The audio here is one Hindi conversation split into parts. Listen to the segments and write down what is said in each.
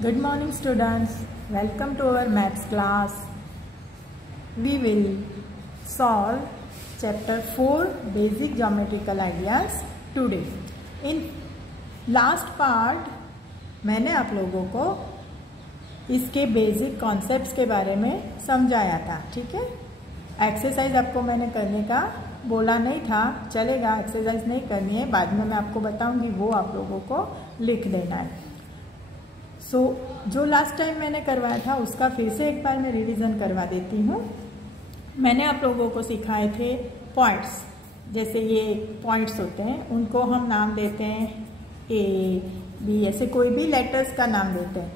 Good morning students, welcome to our maths class. We will solve chapter 4 basic geometrical ideas today. In last part मैंने आप लोगों को इसके बेसिक कॉन्सेप्ट्स के बारे में समझाया था, ठीक है। एक्सरसाइज आपको मैंने करने का बोला नहीं था, चलेगा, एक्सरसाइज नहीं करनी है, बाद में मैं आपको बताऊंगी, वो आप लोगों को लिख देना है। जो लास्ट टाइम मैंने करवाया था उसका फिर से एक बार मैं रिवीजन करवा देती हूँ। मैंने आप लोगों को सिखाए थे पॉइंट्स, जैसे ये पॉइंट्स होते हैं, उनको हम नाम देते हैं ए बी, ऐसे कोई भी लेटर्स का नाम देते हैं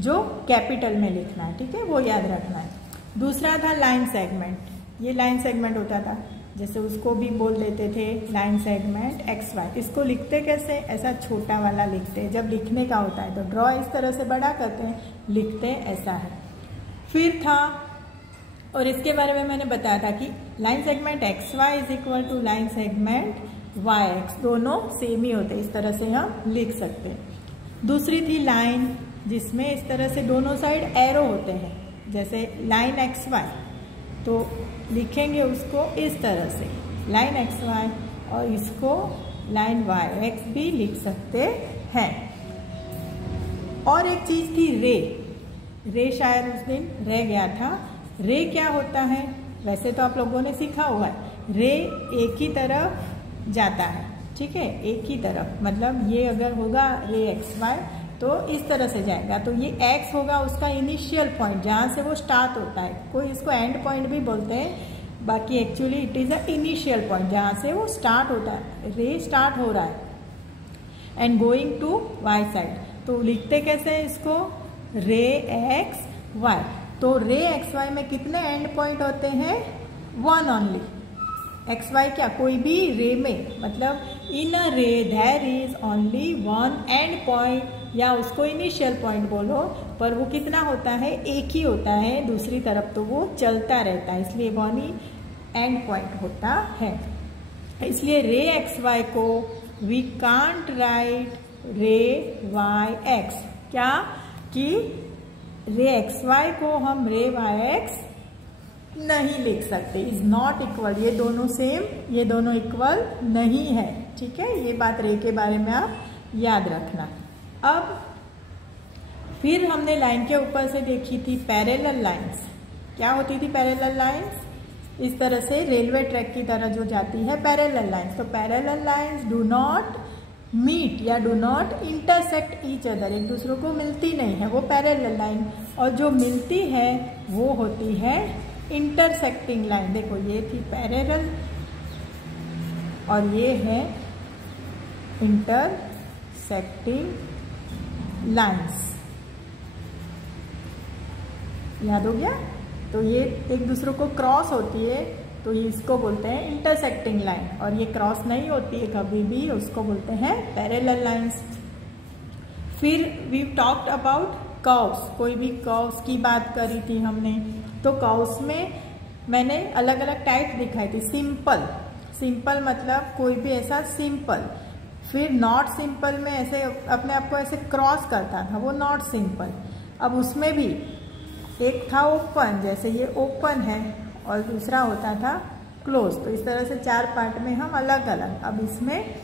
जो कैपिटल में लिखना है, ठीक है, वो याद रखना है। दूसरा था लाइन सेगमेंट, ये लाइन सेगमेंट होता था, जैसे उसको भी बोल देते थे लाइन सेगमेंट एक्स वाई। इसको लिखते कैसे, ऐसा छोटा वाला लिखते हैं, जब लिखने का होता है तो ड्रॉ इस तरह से बड़ा करते हैं, लिखते ऐसा है। फिर था, और इसके बारे में मैंने बताया था कि line segment X Y is equal to line segment Y X, दोनों सेम ही होते हैं, इस तरह से हम लिख सकते हैं। दूसरी थी लाइन, जिसमें इस तरह से दोनों साइड एरो होते हैं, जैसे लाइन एक्स वाई, तो लिखेंगे उसको इस तरह से लाइन एक्स वाई, और इसको लाइन वाई एक्स भी लिख सकते हैं। और एक चीज थी रे शायद उस दिन रह गया था। रे क्या होता है, वैसे तो आप लोगों ने सीखा हुआ है, रे एक ही तरफ जाता है, ठीक है, एक ही तरफ, मतलब ये अगर होगा रे एक्स वाई तो इस तरह से जाएगा, तो ये x होगा उसका इनिशियल पॉइंट, जहाँ से वो स्टार्ट होता है, कोई इसको एंड पॉइंट भी बोलते हैं, बाकी actually it is a initial point, जहाँ से वो स्टार्ट होता है, रे स्टार्ट हो रहा है, and going to y side. तो लिखते कैसे हैं इसको, रे एक्स वाई। तो रे एक्स वाई में कितने एंड पॉइंट होते हैं, वन ओनली। एक्स वाई क्या, कोई भी रे में, मतलब in a ray there is only one end point, या उसको इनिशियल पॉइंट बोलो, पर वो कितना होता है, एक ही होता है, दूसरी तरफ तो वो चलता रहता है, इसलिए वन ही एंड पॉइंट होता है। इसलिए रे एक्स वाई को वी कांट राइट रे वाई एक्स, क्या कि रे एक्स वाई को हम रे वाई एक्स नहीं लिख सकते, इज नॉट इक्वल, ये दोनों सेम, ये दोनों इक्वल नहीं है, ठीक है, ये बात रे के बारे में आप याद रखना। अब फिर हमने लाइन के ऊपर से देखी थी पैरेलल लाइंस। क्या होती थी पैरेलल लाइंस, इस तरह से रेलवे ट्रैक की तरह जो जाती है पैरेलल लाइंस। तो parallel lines do not meet या do not intersect each other, एक दूसरों को मिलती नहीं है, वो पैरेलल लाइन, और जो मिलती है वो होती है इंटरसेक्टिंग लाइन। देखो ये थी पैरेलल और ये है इंटरसेक्टिंग लाइंस, याद हो गया। तो ये एक दूसरे को क्रॉस होती है, तो इसको बोलते हैं इंटरसेक्टिंग लाइन, और ये क्रॉस नहीं होती है कभी भी, उसको बोलते हैं पैरेलल लाइंस। फिर वी टॉक्ड अबाउट कर्व्स, कोई भी कर्व्स की बात करी थी हमने, तो कर्व्स में मैंने अलग अलग टाइप दिखाई थी। सिंपल मतलब कोई भी ऐसा सिंपल, फिर नॉट सिंपल में ऐसे अपने आप को ऐसे क्रॉस करता था, वो नॉट सिंपल। अब उसमें भी एक था ओपन, जैसे ये ओपन है, और दूसरा होता था क्लोज, तो इस तरह से चार पार्ट में हम अलग अलग। अब इसमें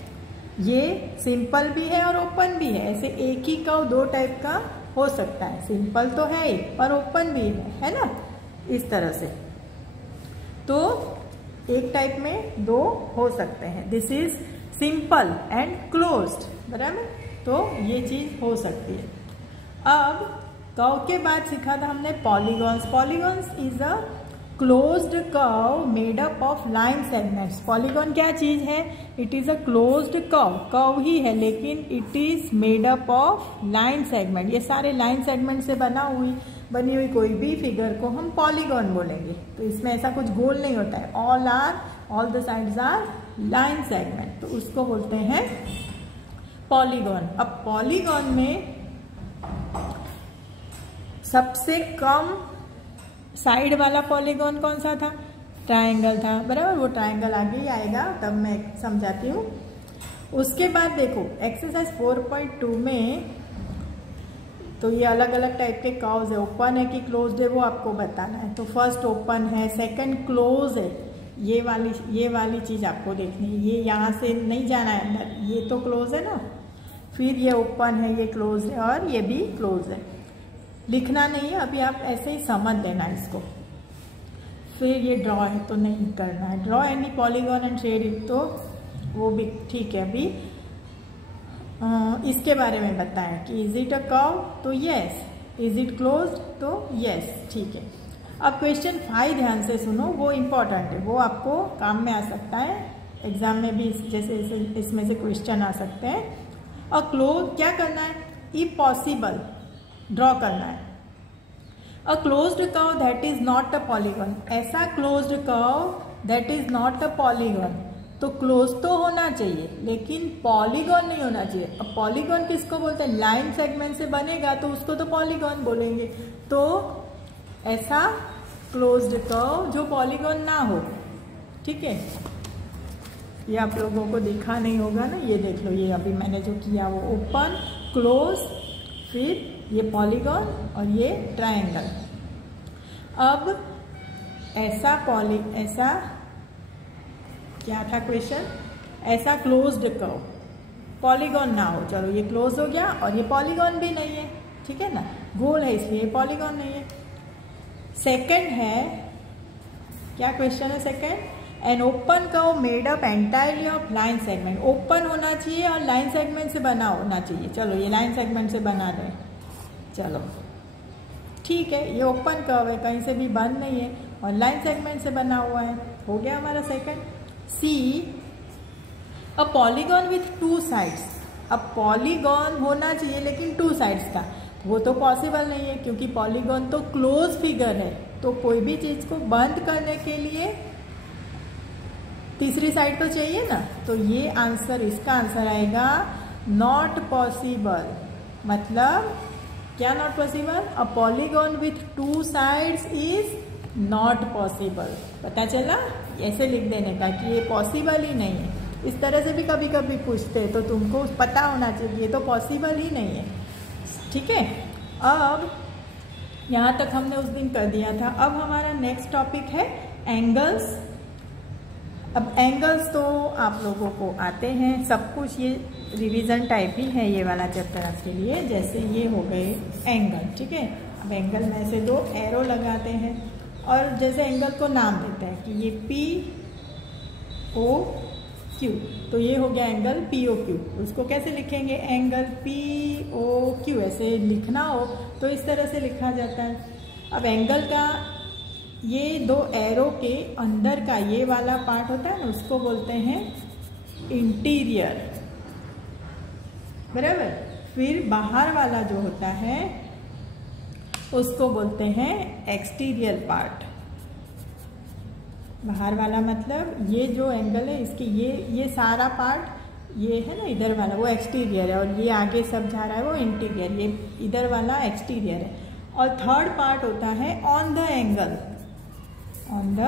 ये सिंपल भी है और ओपन भी है, ऐसे एक ही कर्व दो टाइप का हो सकता है, सिंपल तो है ही पर ओपन भी है ना, इस तरह से। तो एक टाइप में दो हो सकते हैं, this is simple and closed, बराबर, तो ये चीज हो सकती है। अब कर्व के बाद सीखा था हमने polygons. Polygons is a closed curve made up of line segments. Polygon क्या चीज है, it is a closed curve ही है, लेकिन it is made up of line segment, ये सारे लाइन सेगमेंट से बनी हुई कोई भी फिगर को हम पॉलीगॉन बोलेंगे। तो इसमें ऐसा कुछ गोल नहीं होता है, all the sides are line segment, तो उसको बोलते हैं पॉलीगॉन। अब पॉलीगॉन में सबसे कम साइड वाला पॉलीगॉन कौन सा था, ट्रायंगल था, बराबर, वो ट्रायंगल आगे ही आएगा, तब मैं समझाती हूँ। उसके बाद देखो एक्सरसाइज 4.2 में तो ये अलग अलग टाइप के कर्व्स है, ओपन है कि क्लोज्ड है वो आपको बताना है। तो फर्स्ट ओपन है, सेकंड क्लोज है, ये वाली चीज़ आपको देखनी है, ये यहाँ से नहीं जाना है अंदर, ये तो क्लोज है ना, फिर ये ओपन है, ये क्लोज है और ये भी क्लोज है। लिखना नहीं है अभी, आप ऐसे ही समझ लेना इसको। फिर ये ड्रॉ है तो नहीं करना है, draw any polygon and shade it, तो वो भी ठीक है। अभी इसके बारे में बताएं कि इज इट अ कर्व, तो यस, इज इट क्लोज्ड, तो यस, ठीक है। अब क्वेश्चन 5 ध्यान से सुनो, वो इम्पोर्टेंट है, वो आपको काम में आ सकता है, एग्जाम में भी जैसे इसमें से क्वेश्चन आ सकते हैं। और क्लोज क्या करना है, इफ पॉसिबल ड्रॉ करना है। A closed curve that is not a polygon, ऐसा closed curve that is not a polygon, तो क्लोज तो होना चाहिए लेकिन पॉलीगॉन नहीं होना चाहिए। अब पॉलीगॉन किसको बोलते हैं, लाइन सेगमेंट से बनेगा तो उसको तो पॉलीगॉन बोलेंगे। तो ऐसा क्लोज्ड कर्व जो पॉलीगॉन ना हो, ठीक है। ये आप लोगों को दिखा नहीं होगा ना, ये देख लो, ये अभी मैंने जो किया वो ओपन, क्लोज, फिर ये पॉलीगॉन और ये ट्रायंगल। अब ऐसा क्या था क्वेश्चन, ऐसा क्लोज्ड कर्व पॉलीगॉन ना हो, चलो ये क्लोज हो गया और ये पॉलीगॉन भी नहीं है, ठीक है ना, गोल है इसलिए पॉलीगॉन नहीं है। सेकंड है, क्या क्वेश्चन है second, an open curve made up entirely of line segment, open होना चाहिए और लाइन सेगमेंट से बना होना चाहिए। चलो ये लाइन सेगमेंट से बना दें, चलो ठीक है, ये ओपन कर्व है, कहीं से भी बंद नहीं है और लाइन सेगमेंट से बना हुआ है, हो गया हमारा second. C, a polygon with 2 sides, अब पॉलीगॉन होना चाहिए लेकिन 2 साइड्स का, वो तो पॉसिबल नहीं है क्योंकि पॉलीगॉन तो क्लोज फिगर है, तो कोई भी चीज को बंद करने के लिए तीसरी साइड तो चाहिए ना, तो ये आंसर, इसका आंसर आएगा नॉट पॉसिबल। मतलब क्या not possible, a polygon with 2 sides is not possible. पता चला, ऐसे लिख देने का कि ये पॉसिबल ही नहीं है। इस तरह से भी कभी कभी पूछते हैं तो तुमको पता होना चाहिए ये तो पॉसिबल ही नहीं है, ठीक है। अब यहाँ तक हमने उस दिन कर दिया था। अब हमारा नेक्स्ट टॉपिक है एंगल्स। अब एंगल्स तो आप लोगों को आते हैं सब कुछ, ये रिवीजन टाइप ही है ये वाला चैप्टर आपके लिए। जैसे ये हो गए एंगल, ठीक है। अब एंगल में से 2 एरो लगाते हैं और जैसे एंगल को नाम देते हैं कि ये POQ, तो ये हो गया एंगल POQ। उसको कैसे लिखेंगे, एंगल POQ, ऐसे लिखना हो तो इस तरह से लिखा जाता है। अब एंगल का ये 2 एरो के अंदर का ये वाला पार्ट होता है ना, उसको बोलते हैं इंटीरियर, बराबर। फिर बाहर वाला जो होता है उसको बोलते हैं एक्सटीरियर पार्ट। बाहर वाला मतलब ये जो एंगल है इसकी ये सारा पार्ट ये है ना इधर वाला, वो एक्सटीरियर है, और ये आगे सब जा रहा है वो इंटीरियर, ये इधर वाला एक्सटीरियर है। और थर्ड पार्ट होता है on the angle. On the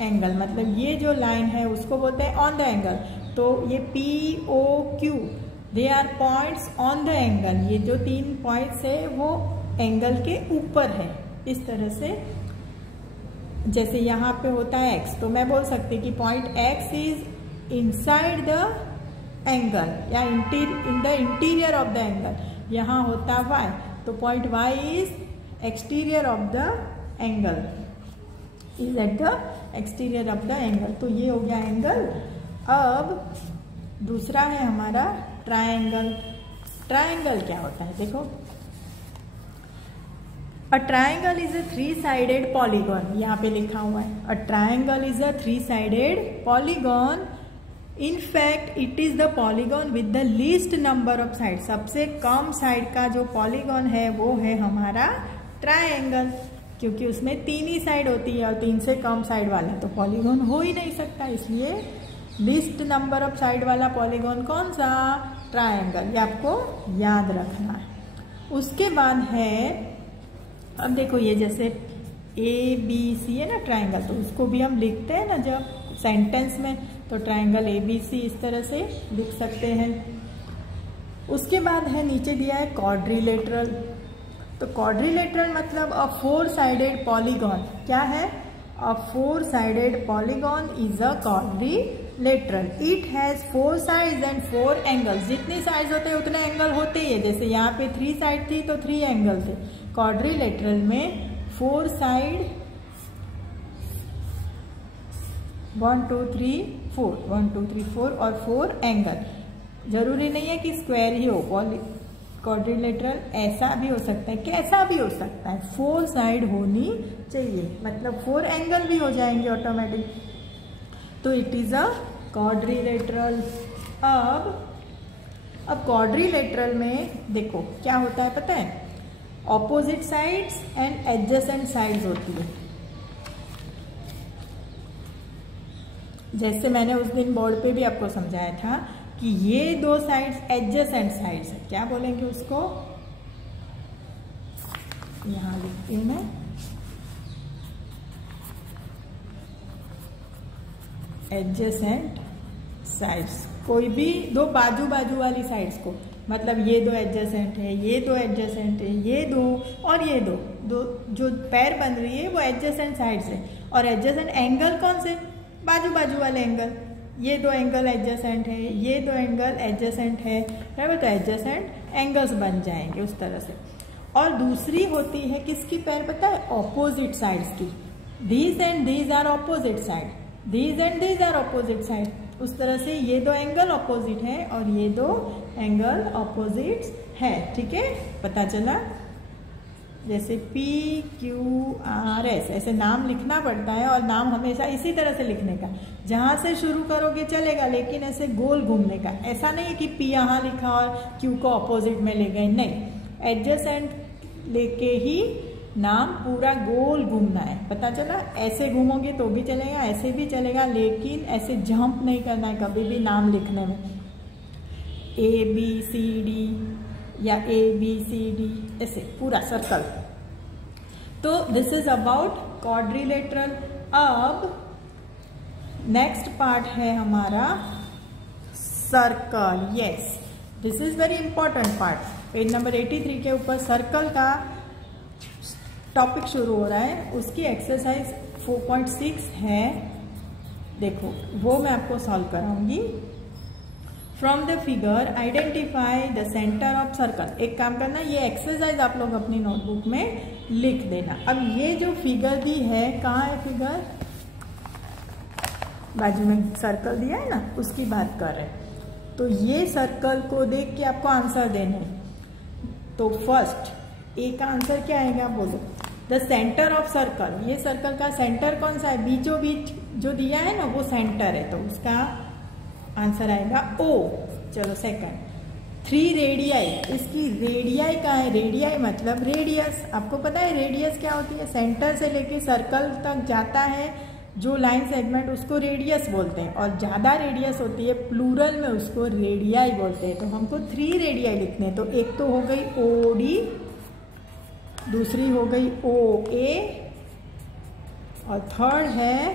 angle मतलब ये जो लाइन है उसको बोलते हैं ऑन द एंगल। तो ये POQ they are points on the angle, ये जो 3 पॉइंट्स है वो एंगल के ऊपर है। इस तरह से जैसे यहाँ पे होता है X, तो मैं बोल सकती कि point X is inside the angle या in the interior of the angle. यहाँ होता Y, तो point Y is exterior of the angle, is at the exterior of the angle. तो ये हो गया एंगल। अब दूसरा है हमारा ट्रायंगल। ट्रायंगल क्या होता है देखो, a triangle is a three sided polygon, यहाँ पे लिखा हुआ है a triangle is a three sided polygon. In fact it is the polygon with the least number of side, सबसे कम साइड का जो पॉलीगॉन है वो है हमारा ट्रायंगल, क्योंकि उसमें 3 ही साइड होती है और 3 से कम साइड वाला तो पॉलीगॉन हो ही नहीं सकता, इसलिए लीस्ट नंबर ऑफ साइड वाला पॉलीगॉन कौन सा, ट्रायंगल। ये आपको याद रखना है। उसके बाद है, अब देखो ये जैसे ABC है ना ट्रायंगल, तो उसको भी हम लिखते हैं ना जब सेंटेंस में, तो ट्रायंगल ABC इस तरह से लिख सकते हैं। उसके बाद है नीचे दिया है क्वाड्रिलेटरल। तो क्वाड्रिलेटरल मतलब अ 4 साइडेड पॉलीगॉन। क्या है? अ 4 sided polygon is a quadrilateral. It has 4 sides and 4 angles. जितनी साइड्स होते हैं उतने एंगल होते ही है। जैसे यहाँ पे 3 साइड थी तो 3 एंगल थे। क्वाड्रिलेटरल में 4 साइड 1 2 3 4 1 2 3 4 और 4 एंगल। जरूरी नहीं है कि स्क्वायर ही हो। क्वाड्रिलेटरल ऐसा भी हो सकता है, कैसा भी हो सकता है, 4 साइड होनी चाहिए, मतलब 4 एंगल भी हो जाएंगे ऑटोमेटिक। तो इट इज अ क्वाड्रिलेटरल। अब क्वाड्रिलेटरल में देखो क्या होता है पता है? Opposite sides and adjacent sides होती है। जैसे मैंने उस दिन बोर्ड पे भी आपको समझाया था कि ये 2 साइड्स एडजेसेंट साइड्स है। क्या बोलेंगे उसको? यहां लिखती हूं मैं, एडजेसेंट साइड्स। कोई भी 2 बाजू बाजू वाली साइड्स को, मतलब ये 2 एडजेसेंट है, ये 2 एडजेसेंट है, ये 2 और ये 2 जो पैर बन रही है वो एडजेसेंट साइड्स है। और एडजेसेंट एंगल कौन से? बाजू बाजू वाले एंगल। ये 2 एंगल एडजेसेंट है, ये 2 एंगल एडजेसेंट है, बराबर? तो एडजेसेंट एंगल्स बन जाएंगे उस तरह से। और दूसरी होती है किसकी पैर पता है? ऑपोजिट साइड्स की। These and these are opposite side, these and these are opposite side. उस तरह से ये 2 एंगल ऑपोजिट है और ये 2 एंगल ऑपोजिट्स है। ठीक है, पता चला? जैसे PQRS ऐसे नाम लिखना पड़ता है और नाम हमेशा इसी तरह से लिखने का। जहां से शुरू करोगे चलेगा, लेकिन ऐसे गोल घूमने का। ऐसा नहीं है कि P यहाँ लिखा और Q को ऑपोजिट में ले गए, नहीं। एडजेसेंट लेके ही नाम पूरा गोल घूमना है। पता चला? ऐसे घूमोगे तो भी चलेगा, ऐसे भी चलेगा, लेकिन ऐसे जंप नहीं करना है कभी भी नाम लिखने में। ABCD या ABCD ऐसे पूरा सर्कल। तो दिस इज अबाउट क्वाड्रिलेटरल। अब नेक्स्ट पार्ट है हमारा circle. Yes, this is very important part. Page number 83 के ऊपर सर्कल का टॉपिक शुरू हो रहा है। उसकी एक्सरसाइज 4.6 है। देखो वो मैं आपको सॉल्व कराऊंगी। From the figure identify the centre of circle. एक काम करना, ये एक्सरसाइज आप लोग अपनी नोटबुक में लिख देना। अब ये जो फिगर दी है, कहाँ है फिगर? बाजू में सर्कल दिया है ना, उसकी बात कर रहे हैं। तो ये सर्कल को देख के आपको आंसर देना है। तो फर्स्ट ए का आंसर क्या आएगा? बोलो। The centre of circle. ये सर्कल का सेंटर कौन सा है? बीचों बीच जो दिया है ना वो सेंटर है, तो उसका आंसर आएगा O। चलो सेकंड, 3 रेडियाई। इसकी रेडियाई कहाँ है? रेडियाई मतलब रेडियस। आपको पता है रेडियस क्या होती है? सेंटर से लेके सर्कल तक जाता है जो लाइन सेगमेंट, उसको रेडियस बोलते हैं। और ज्यादा रेडियस होती है प्लूरल में, उसको रेडियाई बोलते हैं। तो हमको 3 रेडियाई लिखने हैं। तो एक तो हो गई OD, दूसरी हो गई OA और थर्ड है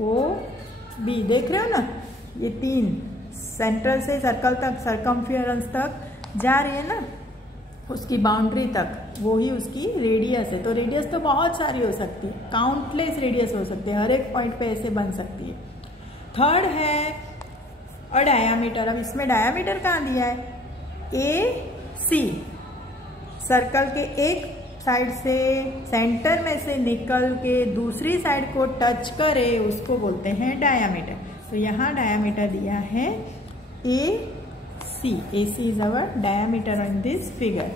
OB। देख रहे हो ना, ये 3 सेंटर से सर्कल तक, सरकमफेरेंस तक जा रही है ना, उसकी बाउंड्री तक, वो ही उसकी रेडियस है। तो रेडियस तो बहुत सारी हो सकती है, काउंटलेस रेडियस हो सकती है, हर एक पॉइंट पे ऐसे बन सकती है। थर्ड है डायामीटर। अब इसमें डायामीटर कहाँ दिया है? AC। सर्कल के एक साइड से, सेंटर में से निकल के दूसरी साइड को टच करे, उसको बोलते हैं डायामीटर। तो यहाँ डायामीटर दिया है AC। AC is our diameter on this figure.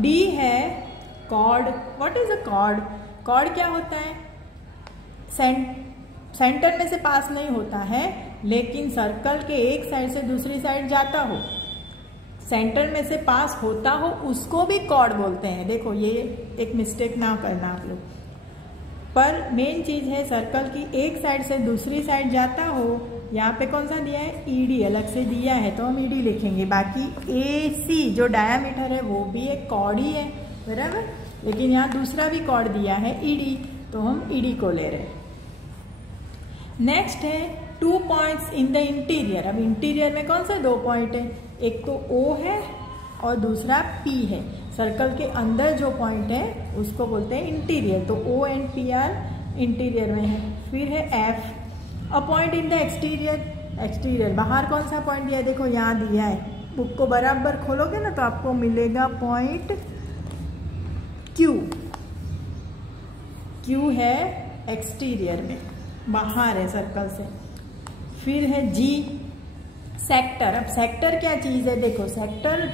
D है chord. What is a chord? Chord क्या होता है? सेंटर में से पास नहीं होता है, लेकिन सर्कल के एक साइड से दूसरी साइड जाता हो, सेंटर में से पास होता हो, उसको भी कॉर्ड बोलते हैं। देखो ये एक मिस्टेक ना करना आप लोग। पर मेन चीज है सर्कल की एक साइड से दूसरी साइड जाता हो। यहाँ पे कौन सा दिया है? ED अलग से दिया है तो हम ED लिखेंगे। बाकी AC जो डायामीटर है वो भी एक कॉर्ड ही है, बराबर। लेकिन यहाँ दूसरा भी कॉर्ड दिया है ED, तो हम ED को ले रहे हैं। नेक्स्ट है 2 पॉइंट्स इन द इंटीरियर। अब इंटीरियर में कौन सा 2 पॉइंट है? एक तो O है और दूसरा P है। सर्कल के अंदर जो पॉइंट है उसको बोलते हैं इंटीरियर, तो O and P are interior में है। फिर है F, a point in the exterior. Exterior बाहर कौन सा पॉइंट दिया है, देखो यहाँ दिया है। बुक को बराबर खोलोगे ना तो आपको मिलेगा पॉइंट Q। Q है एक्सटीरियर में, बाहर है सर्कल से। फिर है G, सेक्टर। अब सेक्टर क्या चीज़ है, देखो सेक्टर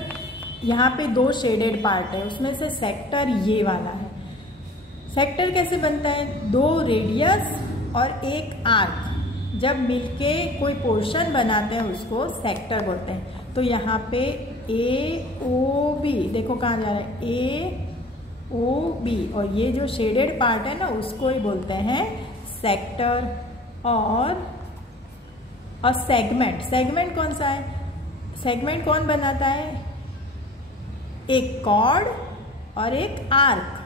यहाँ पे दो शेडेड पार्ट है, उसमें से सेक्टर ये वाला है। सेक्टर कैसे बनता है, दो रेडियस और एक आर्क जब मिलके कोई पोर्शन बनाते हैं उसको सेक्टर बोलते हैं। तो यहाँ पे AOB देखो कहाँ जा रहा है, AOB, और ये जो शेडेड पार्ट है ना उसको ही बोलते हैं सेक्टर। और सेगमेंट, सेगमेंट कौन सा है, सेगमेंट कौन बनाता है, एक कॉर्ड और एक आर्क।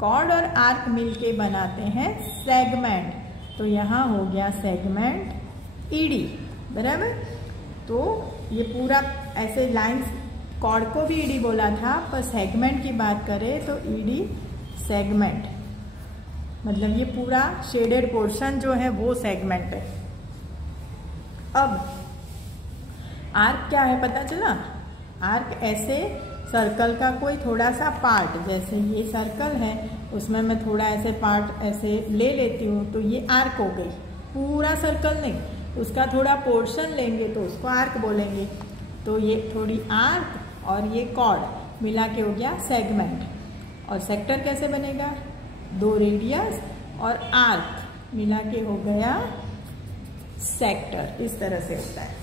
कॉर्ड और आर्क मिलके बनाते हैं सेगमेंट। तो यहाँ हो गया सेगमेंट ED, बराबर। तो ये पूरा ऐसे लाइंस, कॉर्ड को भी ED बोला था, पर सेगमेंट की बात करें तो ED सेगमेंट, मतलब ये पूरा शेडेड पोर्शन जो है वो सेगमेंट है। अब आर्क क्या है पता चला, आर्क ऐसे सर्कल का कोई थोड़ा सा पार्ट, जैसे ये सर्कल है उसमें मैं थोड़ा ऐसे पार्ट ऐसे ले लेती हूँ तो ये आर्क हो गई। पूरा सर्कल नहीं, उसका थोड़ा पोर्शन लेंगे तो उसको आर्क बोलेंगे। तो ये थोड़ी आर्क और ये कॉर्ड मिला के हो गया सेगमेंट। और सेक्टर कैसे बनेगा, दो रेडियस और आर्क मिला के हो गया सेक्टर। इस तरह से होता है,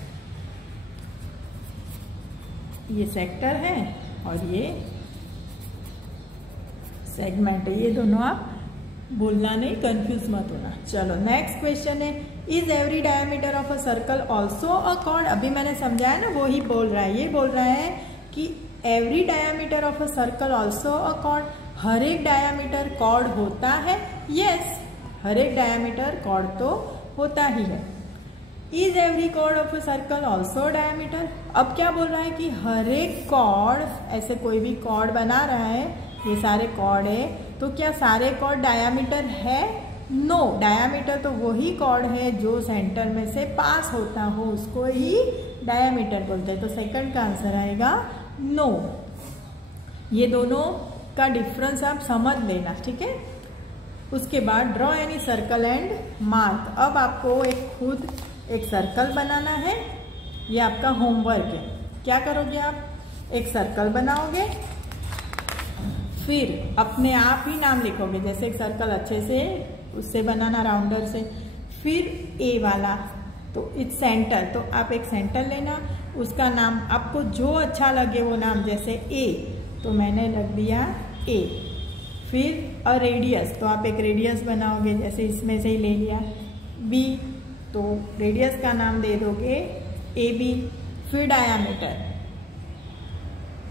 ये सेक्टर है और ये सेगमेंट है। ये दोनों आप भूलना नहीं, कंफ्यूज मत होना। चलो नेक्स्ट क्वेश्चन है, is every diameter of a circle also a cord. अभी मैंने समझाया ना, वो ही बोल रहा है, ये बोल रहा है कि every diameter of a circle also a chord. हर एक डायमीटर कॉर्ड होता है, यस, हर एक डायमीटर कॉर्ड तो होता ही है। Is every chord of a circle also diameter. अब क्या बोल रहा है कि हर एक कॉर्ड, ऐसे कोई भी कॉर्ड बना रहा है, ये सारे कॉर्ड है, तो क्या सारे कॉर्ड डायमीटर है, नो। डायमीटर तो वही कॉर्ड है जो सेंटर में से पास होता हो, उसको ही डायमीटर बोलते हैं। तो सेकंड का आंसर आएगा नो। ये दोनों का डिफरेंस आप समझ लेना, ठीक है। उसके बाद draw any circle and mark. अब आपको खुद एक सर्कल बनाना है, ये आपका होमवर्क है। क्या करोगे आप, एक सर्कल बनाओगे, फिर अपने आप ही नाम लिखोगे, जैसे एक सर्कल अच्छे से उससे बनाना राउंडर से। फिर ए वाला, तो इट्स सेंटर, तो आप एक सेंटर लेना, उसका नाम आपको जो अच्छा लगे वो नाम, जैसे ए तो मैंने रख दिया ए। फिर अ रेडियस, तो आप एक रेडियस बनाओगे, जैसे इसमें से ही ले लिया बी, तो रेडियस का नाम दे दोगे AB। फिर डायामीटर,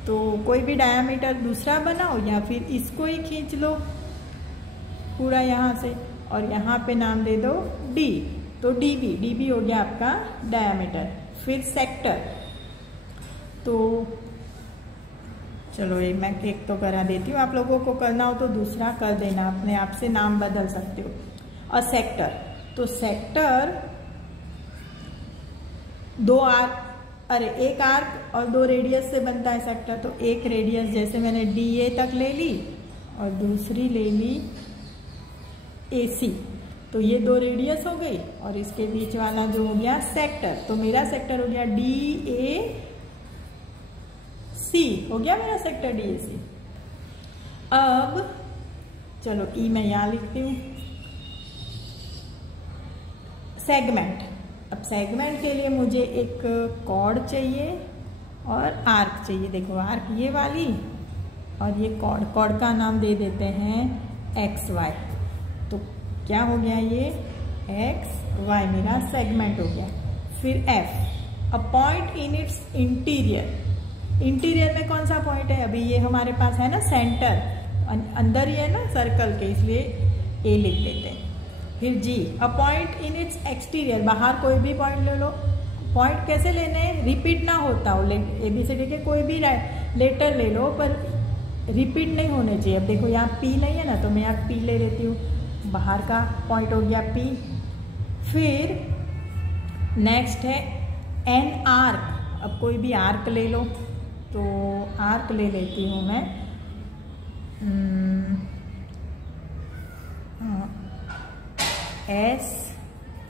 तो कोई भी डायामीटर दूसरा बनाओ या फिर इसको ही खींच लो पूरा यहाँ से, और यहाँ पे नाम दे दो D, तो DB हो गया आपका डायामीटर। फिर सेक्टर, तो चलो ये मैं एक तो करा देती हूँ, आप लोगों को करना हो तो दूसरा कर देना, अपने आप से नाम बदल सकते हो। और सेक्टर, तो सेक्टर दो आर्क, अरे एक आर्क और दो रेडियस से बनता है सेक्टर। तो एक रेडियस, जैसे मैंने DA तक ले ली और दूसरी ले ली AC, तो ये दो रेडियस हो गई और इसके बीच वाला जो हो गया सेक्टर। तो मेरा सेक्टर हो गया DAC, हो गया मेरा सेक्टर DAC। अब चलो E मैं यहाँ लिखती हूँ, सेगमेंट। अब सेगमेंट के लिए मुझे एक कॉर्ड चाहिए और आर्क चाहिए। देखो आर्क ये वाली और ये कॉर्ड, कॉर्ड का नाम दे देते हैं XY। तो क्या हो गया, ये XY मेरा सेगमेंट हो गया। फिर F, a point in its interior. Interior में कौन सा पॉइंट है, अभी ये हमारे पास है ना सेंटर, अंदर ही है ना सर्कल के, इसलिए A लिख लेते हैं। फिर G, a point in its exterior, बाहर कोई भी पॉइंट ले लो, पॉइंट कैसे लेने हैं, रिपीट ना होता हो। ABCD के कोई भी लेटर ले लो पर रिपीट नहीं होने चाहिए। अब देखो यहाँ P नहीं है ना, तो मैं यहाँ P ले लेती हूँ, बाहर का पॉइंट हो गया P। फिर नेक्स्ट है एन आर्क। अब कोई भी आर्क ले लो, तो आर्क ले लेती हूँ मैं एस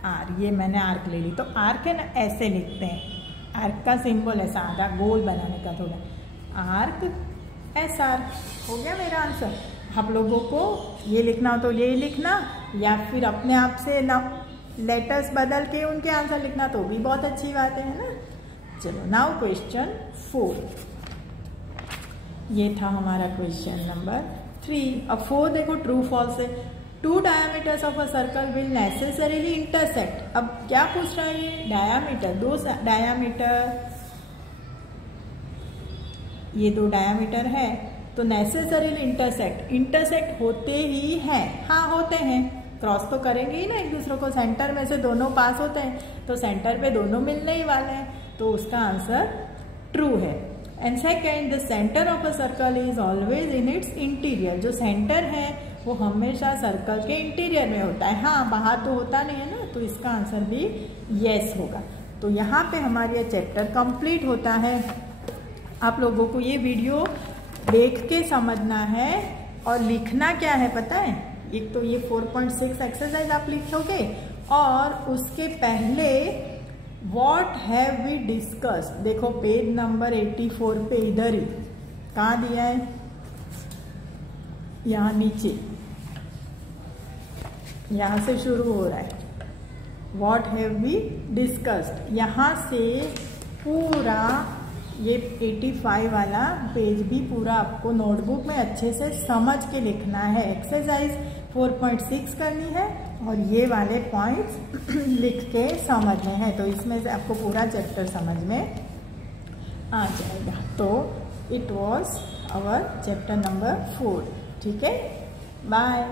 आर, ये मैंने आर्क ले ली। तो आर्क है ना, ऐसे लिखते हैं, आर्क का सिंबल है सादा गोल बनाने का थोड़ा, आर्क एस आर। हो गया मेरा आंसर। आप लोगों को ये लिखना हो तो ये लिखना, या फिर अपने आप से ना लेटर्स बदल के उनके आंसर लिखना, तो भी बहुत अच्छी बात है ना। चलो नाउ क्वेश्चन 4, ये था हमारा क्वेश्चन नंबर 3। अब 4 देखो ट्रू फॉल्स है। 2 diameters of a circle will necessarily intersect. अब क्या पूछ रहा है ये, डायमीटर, 2 डायमीटर, ये 2 डायमीटर है, तो नेसेसरीली इंटरसेक्ट होते ही हैं। हाँ होते हैं, क्रॉस तो करेंगे ही ना एक दूसरे को, सेंटर में से दोनों पास होते हैं, तो सेंटर पे दोनों मिलने ही वाले हैं, तो उसका आंसर ट्रू है। And second, the centre of a circle is always in its interior. जो सेंटर है वो हमेशा सर्कल के इंटीरियर में होता है। हाँ बाहर तो होता नहीं है ना, तो इसका आंसर भी यस होगा। तो यहाँ पे हमारा ये चैप्टर कंप्लीट होता है। आप लोगों को ये वीडियो देख के समझना है और लिखना क्या है पता है, एक तो ये 4.6 एक्सरसाइज आप लिखोगे, और उसके पहले व्हाट हैव वी डिस्कस्ड, देखो पेज नंबर 84 पे इधर ही, कहाँ दिया है, यहाँ नीचे, यहाँ से शुरू हो रहा है, व्हाट हैव वी डिस्कस्ड। यहाँ से पूरा ये 85 वाला पेज भी पूरा आपको नोटबुक में अच्छे से समझ के लिखना है। एक्सरसाइज 4.6 करनी है और ये वाले पॉइंट्स लिख के समझने हैं, तो इसमें से आपको पूरा चैप्टर समझ में आ जाएगा। तो it was our chapter number 4। ठीक है, बाय।